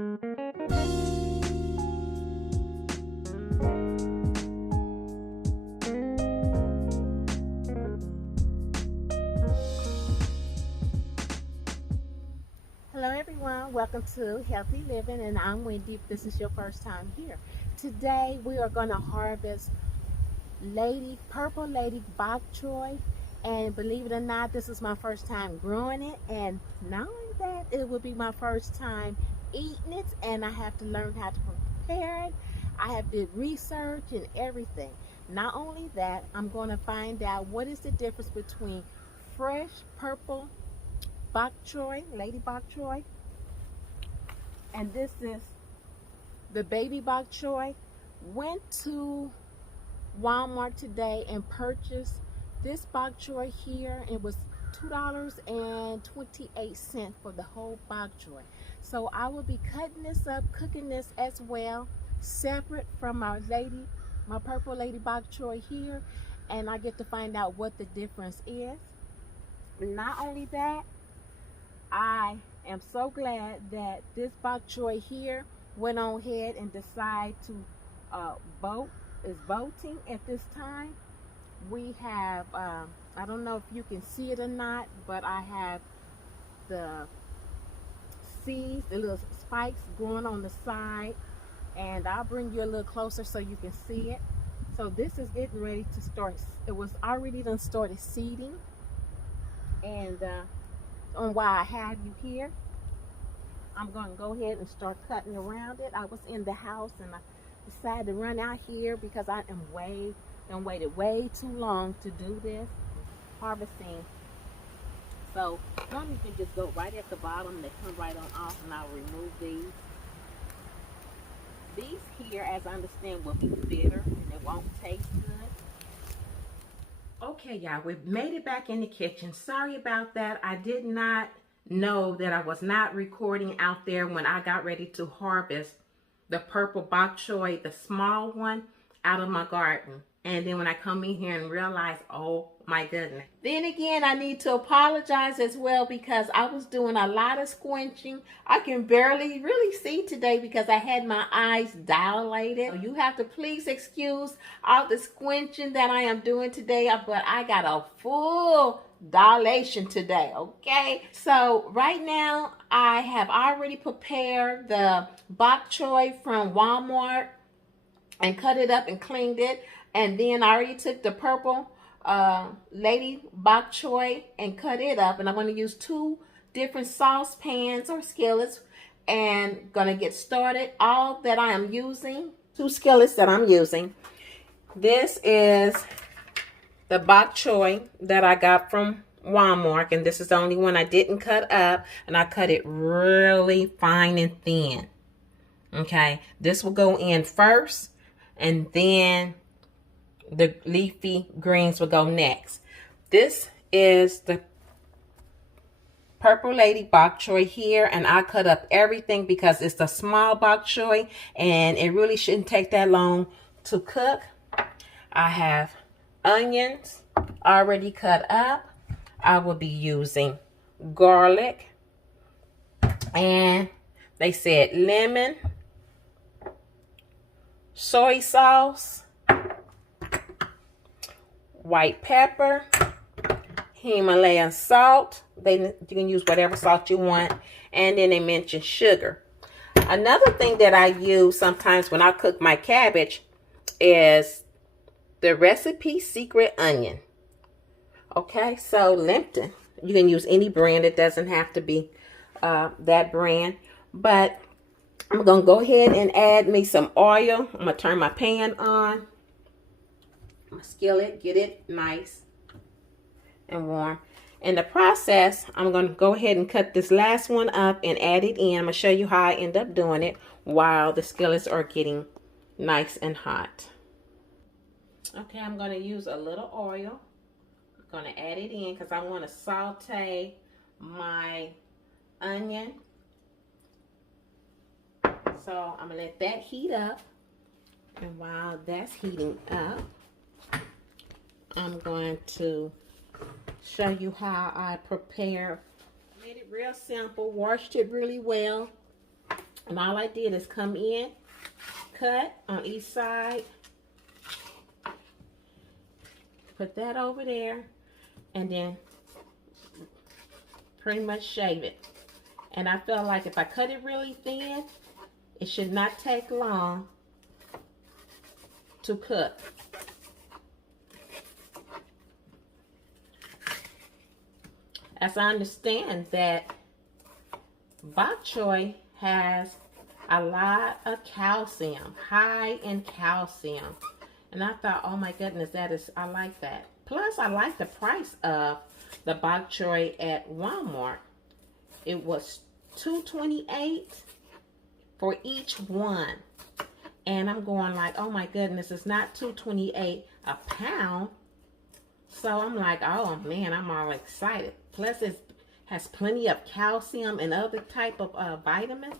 Hello everyone, welcome to Healthy Living, and I'm Wendy if this is your first time here. Today we are going to harvest purple lady bok choy, and believe it or not, this is my first time growing it, and not only that, it will be my first time eating it, and I have to learn how to prepare it. I have did research and everything. Not only that, I'm going to find out what is the difference between fresh purple bok choy, lady bok choy, and this is the baby bok choy. Went to Walmart today and purchased this bok choy here. It was $2.28 for the whole bok choy. So I will be cutting this up, cooking this as well, separate from my purple lady bok choy here, and I get to find out what the difference is. Not only that, I am so glad that this bok choy here went on ahead and decided to voting at this time. We have, I don't know if you can see it or not, but I have the seeds, the little spikes growing on the side, and I'll bring you a little closer so you can see it. So this is getting ready to start. It was already done started seeding, and on why I have you here, I'm going to go ahead and start cutting around it. I was in the house and I decided to run out here because I waited way too long to do this harvesting. So some you can just go right at the bottom. They come right on off, and I'll remove these. These here, as I understand, will be bitter and it won't taste good. Okay, y'all, we've made it back in the kitchen. Sorry about that. I did not know that I was not recording out there when I got ready to harvest the purple bok choy, the small one, out of my garden. And then when I come in here and realize, oh my goodness. Then again, I need to apologize as well because I was doing a lot of squinching. I can barely really see today because I had my eyes dilated. So you have to please excuse all the squinching that I am doing today, but I got a full dilation today, okay? So right now, I have already prepared the bok choy from Walmart and cut it up and cleaned it. And then I already took the purple lady bok choy and cut it up. And I'm going to use 2 different saucepans or skillets and going to get started. All that I am using, 2 skillets that I'm using. This is the bok choy that I got from Walmart, and this is the only one I didn't cut up, and I cut it really fine and thin. Okay, this will go in first, and then the leafy greens will go next. This is the purple lady bok choy here, and I cut up everything because it's the small bok choy and it really shouldn't take that long to cook. I have onions already cut up. I will be using garlic, and they said lemon, soy sauce, white pepper, Himalayan salt. You can use whatever salt you want. And then they mentioned sugar. Another thing that I use sometimes when I cook my cabbage is the recipe secret onion. Okay, so Lipton. You can use any brand. It doesn't have to be that brand. But I'm going to go ahead and add me some oil. I'm going to turn my pan on. My skillet, get it nice and warm. In the process, I'm going to go ahead and cut this last one up and add it in. I'm going to show you how I end up doing it while the skillets are getting nice and hot. Okay, I'm going to use a little oil. I'm going to add it in because I want to saute my onion. So I'm going to let that heat up. And while that's heating up, I'm going to show you how I prepare. I made it real simple, washed it really well, And all I did is come in, cut on each side, put that over there, and then pretty much shave it. And I feel like if I cut it really thin, it should not take long to cook. As I understand that bok choy has a lot of calcium, high in calcium. And I thought, oh my goodness, I like that. Plus, I like the price of the bok choy at Walmart. It was $2.28 for each one. And I'm going like, oh my goodness, it's not $2.28 a pound. So I'm like, oh man, I'm all excited. Plus, it has plenty of calcium and other type of vitamins.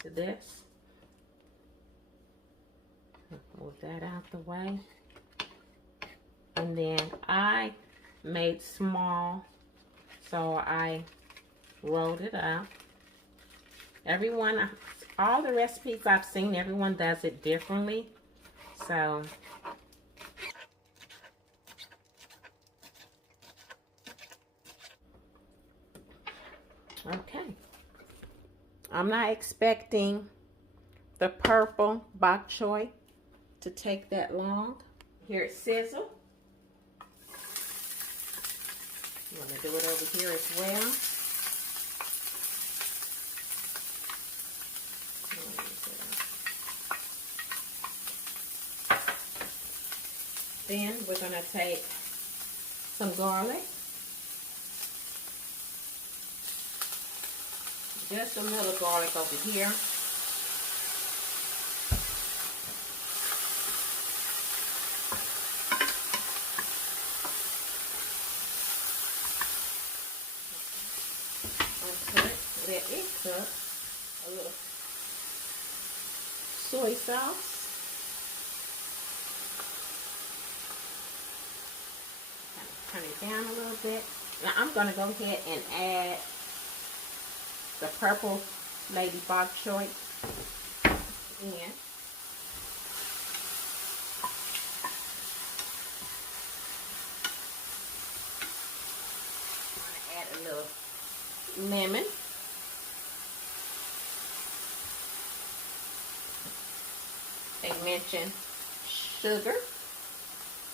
To this. Move that out the way. And then I made small, so I rolled it up. Everyone, all the recipes I've seen, everyone does it differently. So, okay. I'm not expecting the purple bok choy to take that long. Here it sizzle. I'm going to do it over here as well. Then we're going to take some garlic. Just a little garlic over here. Let it cook. A little soy sauce. Turn it down a little bit. Now I'm going to go ahead and add the purple lady bok choy in. I'm going to add a little lemon. They mentioned sugar.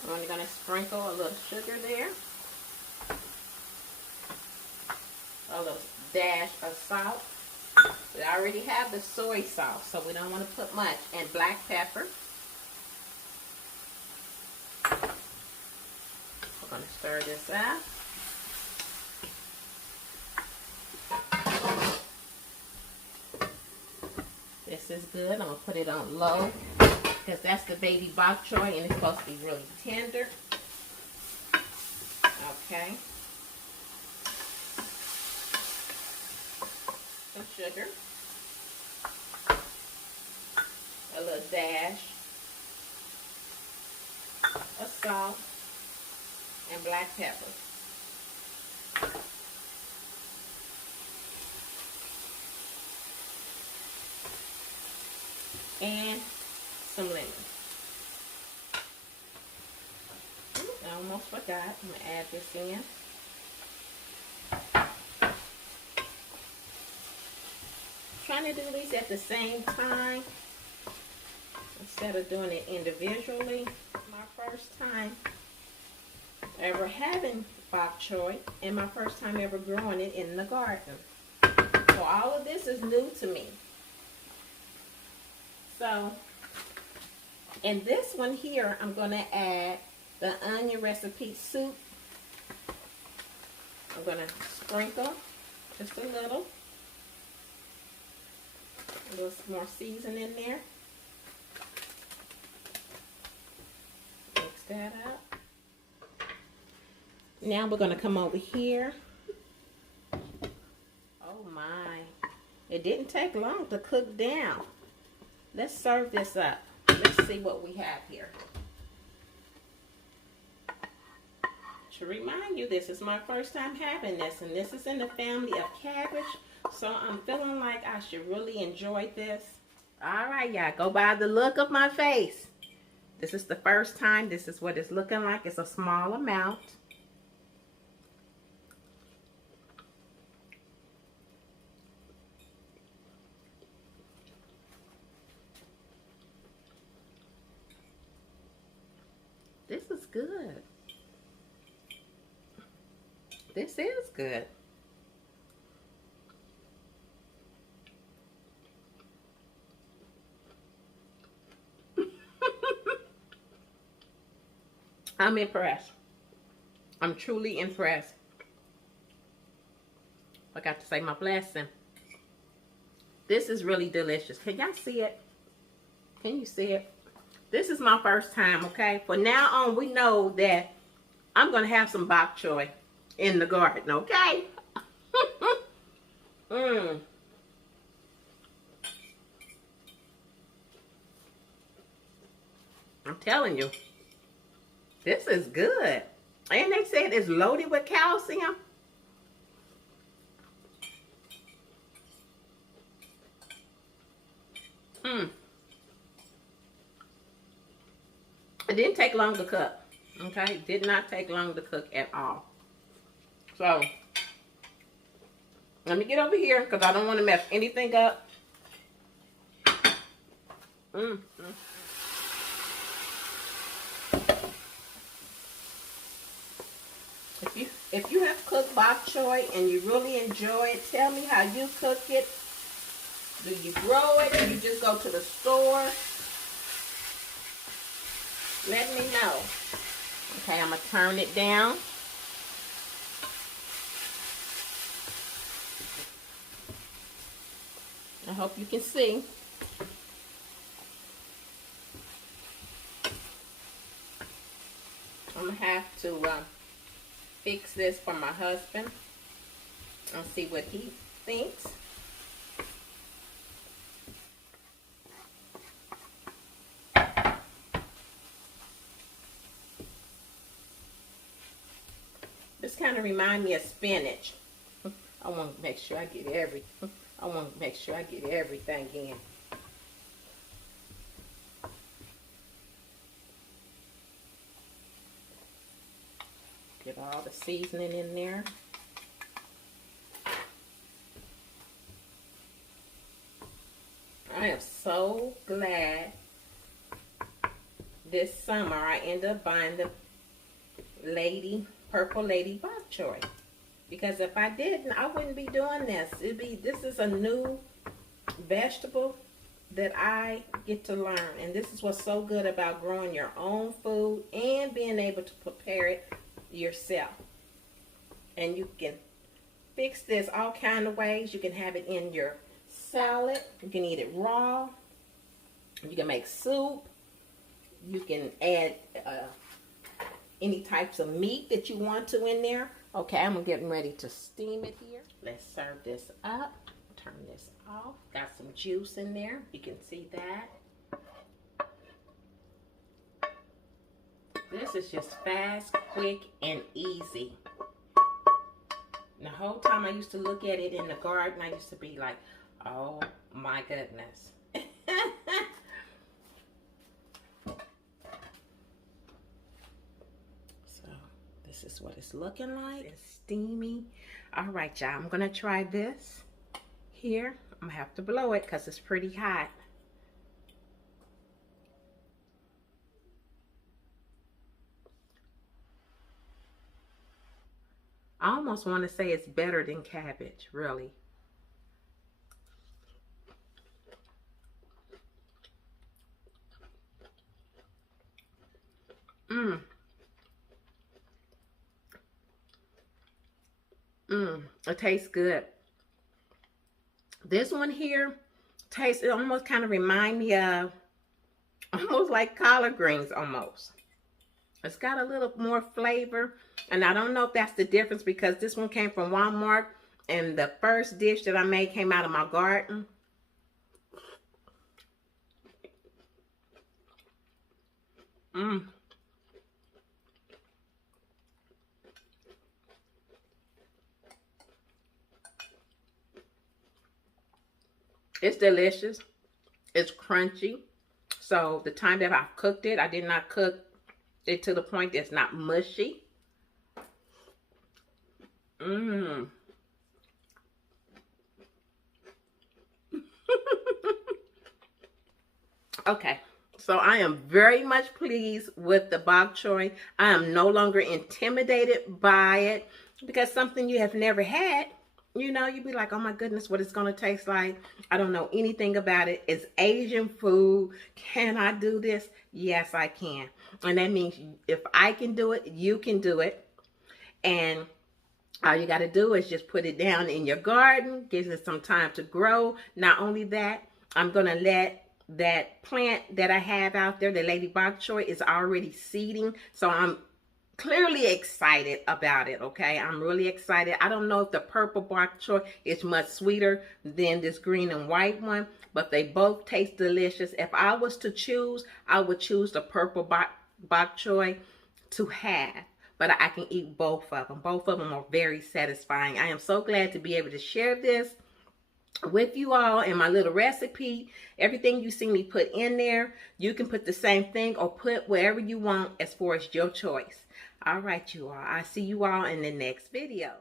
I'm only going to sprinkle a little sugar there. A little dash of salt. We already have the soy sauce, so we don't want to put much. And black pepper. We're going to stir this up. This is good. I'm going to put it on low because that's the baby bok choy and it's supposed to be really tender. Okay. Some sugar. A little dash of salt and black pepper. And some lemon. I almost forgot. I'm going to add this in. Trying to do these at the same time instead of doing it individually. My first time ever having bok choy and my first time ever growing it in the garden. So all of this is new to me. So, in this one here, I'm going to add the onion recipe soup. I'm going to sprinkle just a little more seasoning in there. Mix that up. Now we're going to come over here. Oh my, it didn't take long to cook down. Let's serve this up. Let's see what we have here. to remind you, this is my first time having this, and this is in the family of cabbage, so I'm feeling like I should really enjoy this. All right, y'all, go by the look of my face. This is the first time. This is what it's looking like. It's a small amount. This is good. This is good. I'm impressed. I'm truly impressed. I got to say my blessing. This is really delicious. Can y'all see it? Can you see it? This is my first time, okay? From now on, we know that I'm going to have some bok choy in the garden, okay? I'm telling you, this is good. And they said it's loaded with calcium. It didn't take long to cook. Okay? It did not take long to cook at all. So, let me get over here because I don't want to mess anything up. If you have cooked bok choy and you really enjoy it, tell me how you cook it. Do you grow it? Do you just go to the store? Let me know. Okay, I'm going to turn it down. I hope you can see. I'm going to have to fix this for my husband and see what he thinks. This kind of reminds me of spinach. I want to make sure I get everything in. Get all the seasoning in there. I am so glad this summer I ended up buying the Purple Lady Bok Choy. Because if I didn't, I wouldn't be doing this. This is a new vegetable that I get to learn. And this is what's so good about growing your own food and being able to prepare it yourself. And you can fix this all kind of ways. You can have it in your salad. You can eat it raw. You can make soup. You can add any types of meat that you want to in there. Okay, I'm getting ready to steam it here. Let's serve this up. Turn this off. Got some juice in there. You can see that. This is just fast, quick, and easy. The whole time I used to look at it in the garden, I used to be like, oh my goodness. So this is what it's looking like. It's steamy. All right, y'all, I'm gonna try this here. I'm gonna have to blow it because it's pretty hot. I almost want to say it's better than cabbage, really. It tastes good. This one here it almost kind of remind me of almost like collard greens almost. It's got a little more flavor, and I don't know if that's the difference because this one came from Walmart and the first dish that I made came out of my garden. It's delicious. It's crunchy. So the time that I've cooked it, I did not cook it to the point that it's not mushy. Mmm. Okay, so I am very much pleased with the bok choy. I am no longer intimidated by it because something you have never had, you know, you'd be like, oh my goodness, what it's going to taste like. I don't know anything about it. It's Asian food. Can I do this? Yes, I can. And that means if I can do it, you can do it. And all you got to do is just put it down in your garden, gives it some time to grow. Not only that, I'm going to let that plant that I have out there, the Lady Bok Choy, is already seeding. So I'm clearly excited about it, okay? I'm really excited. I don't know if the purple bok choy is much sweeter than this green and white one, but they both taste delicious. If I was to choose, I would choose the purple bok choy to have. But I can eat both of them. Both of them are very satisfying. I am so glad to be able to share this with you all in my little recipe. Everything you see me put in there, you can put the same thing or put wherever you want as far as your choice. All right, you all. I'll see you all in the next video.